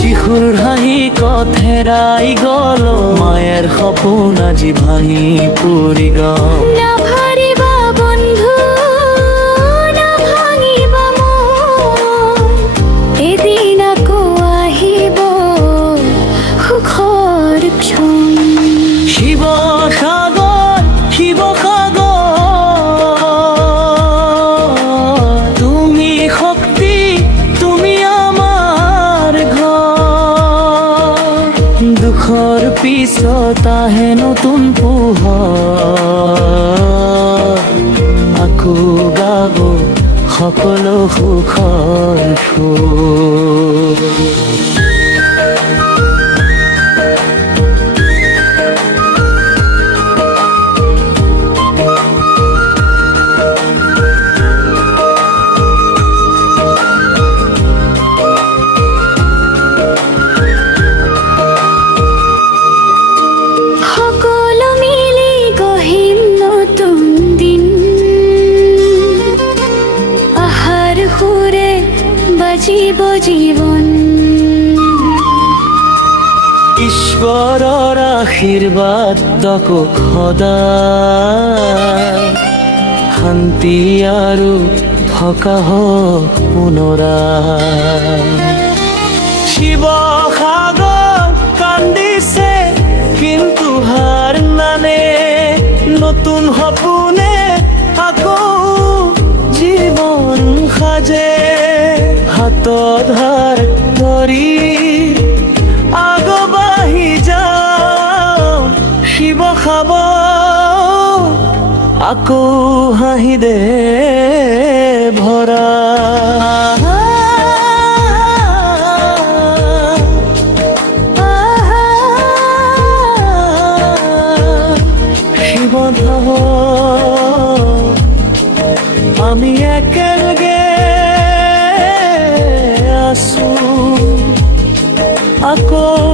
শিশুৰ হাঁহি কথেৰাই গল মায়েৰ সপোন আজি ভাঙি পৰি গল নাভাৰিবা বন্ধু নাভাঙিবা মন এদিন আকৌ আহিব সুখৰ ক্ষণ শিৱসাগৰ তুমি শক্তি তুমি আমাৰ ঘৰ দুখৰ পিছত আহে নতুন পোহৰ আকৌ গাব সকলো সুখৰ সুৰ জীব জীবন ঈশ্বৰৰ আশীৰ্বাদ তাকো সদায় শান্তি আৰু থকা হওক পুনৰাই শিৱসাগৰ কান্দিছে কিন্তু হাৰ নানে নতুন সপোনে আকৌ জীৱন সাজে হাতত হাত ধৰি আগবাঢ়ি যাওঁ শিৱসাগৰ আকৌ হাঁহি দে ভৰা শিৱসাগৰ আমি একেলগে আকৌ